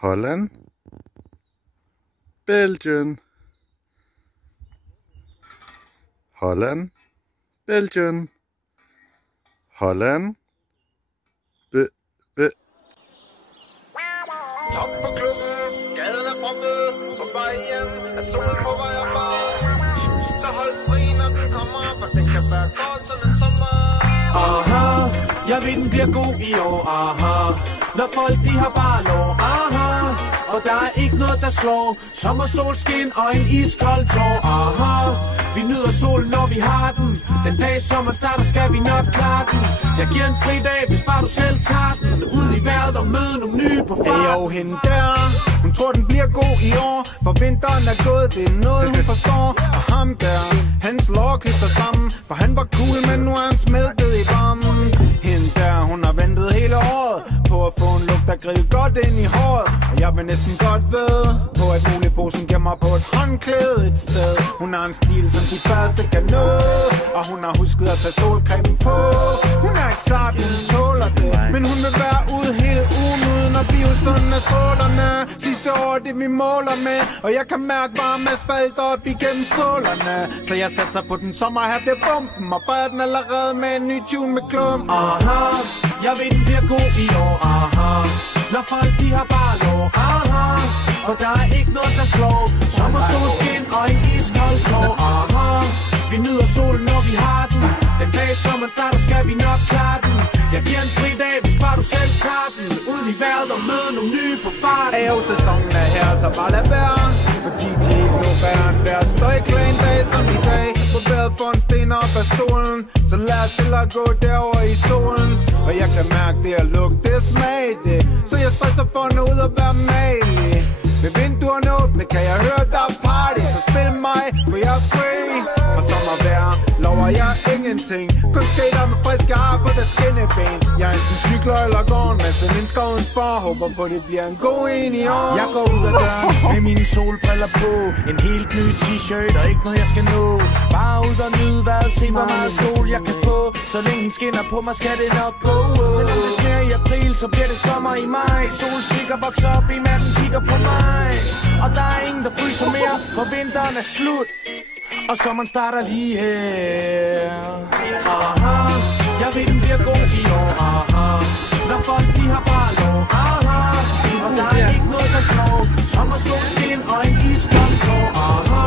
Holland, Belgien, Holland, Belgien, Holland, Top på klubben, gaden er proppet, på vej hjem, er solen på vej opad. Så hold fri, når den kommer, for den kan være kort som en sommer. Aha, jeg ved den bliver god i år, aha. Når folk de har bare lov, aha. For der er ikke noget der slår sommer, solskin og en iskold tår, aha. Vi nyder solen når vi har den. Den dag sommeren starter skal vi nok klare den. Jeg giver en fri dag, hvis bare du selv tager den. Ud i vejret og møde nogle nye på fart. Hey, jo, hende der, hun tror den bliver god i år, for vinteren er gået, det er noget hun forstår. Og ham der, hans lår klister sammen, for han var cool, men nu er han smeltet i varmen. Hende der, hun har ventet hele året på at få en lugt af grill godt ind i håret. Og jeg vil næsten godt ved på, at muligposen gemmer på et håndklæde et sted. Hun har en stil, som de første kan nå, og hun har husket at tage solcremen på. Hun er ikke sart, hun tåler det, men hun vil være ude hele ugen uden at blive sådan af strålerne. Sidste år det vi måler med, og jeg kan mærke varm asfalt op igennem sålerne. Så jeg satser på den sommer her bliver bomben, og fejrer den allerede med en ny tune med klump. Aha, jeg ved den bliver god i år, aha. Når folk de har bare lov, aha. For der er ikke noget der slår sommer, solskin og en iskold tår, aha. Vi nyder solen når vi har den. Den dag sommeren starter skal vi nok klare den. Jeg giver en fri dag, hvis bare du selv tager den. Ud i vejret og møde nogle nye på farten. Ayo, sæsonen er her, så bare lad være, fordi de ikke nu bærer en hver støjklæ en dag som i dag. På badet for en sten op af stolen, så lad os til at gå derover i solen. Og jeg kan mærke det at lugte, det smag det, så jeg stresser for at nå ud og være malig. Med vinduerne åbne kan jeg høre der er party, så spil mig, for jeg er free. Og sommervejr lover jeg ingenting, kun skater med friske ar på der skinneben. Jeg er enten cykler eller går en masse mennesker udenfor, håber på det bliver en god en i år. Jeg går ud af døren med mine solbriller på, en helt ny t-shirt og ikke noget jeg skal nå. Bare ud og nyde vejret, se hvor meget sol jeg kan få. Så længe den skinner på mig skal det nok gå. Selvom det sner i april, så bliver det sommer i maj. Solsikker vokser op i matten, kigger på mig. Og der er ingen der fryser mere, for vinteren er slut og sommeren starter lige her. Aha, jeg ved den bliver god i år, aha. Når folk de har bare lov, aha. Og der er ikke noget der slår sommer, solskin og en iskold tår, aha.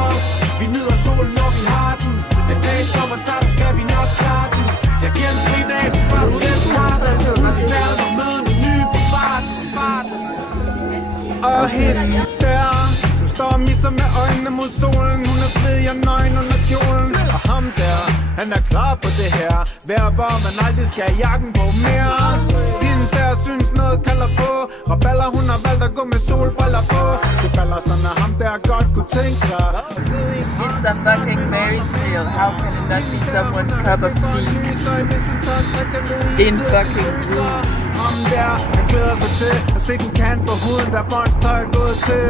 Vi nyder solen når vi har den. Den dag sommeren starter skal vi nok klare den. Jeg giver en fri dag, hvis bare du selv tager den. Ud i verden og møde nogle nye på farten. Og hende der, som står og misser med øjnene mod solen. Hun er fed, jeg nøgen under kjolen. Og ham der, han er klar på det her vejr, hvor man aldrig skal have jakken på mere. Hende der synes noget kalder på raballer, hun har valgt at gå med solbriller på. Det falder sådan, at ham der godt kunne tænke sig. It's a fucking fairy tale. How can it not be someone's cup of tea? In fucking blue. Ham der, han glæder sig til at se den kant på huden, der Bonds tøj er gået til.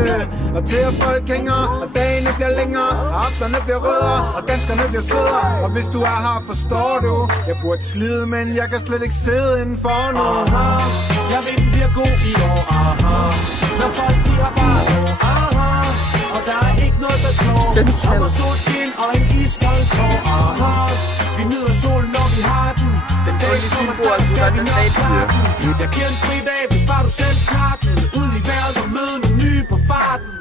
Og til at folk hænger, og dagene bliver længere, og afterne bliver rødere, og danskerne bliver sødere. Og hvis du er her, forstår du, jeg burde slide, men jeg kan slet ikke sidde indenfor nu. Aha, jeg ved den bliver god i år, aha. Når folk de har bare lov, aha. Og der er ikke noget der slår sommer, solskin og en iskold tår, aha. Vi nyder solen når vi har den. Den dag sommer starter skal vi nok klare den. Jeg giver en fri dag, hvis bare du selv tager den. Ud i vejret og møde nogle nye på farten.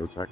Jo tak.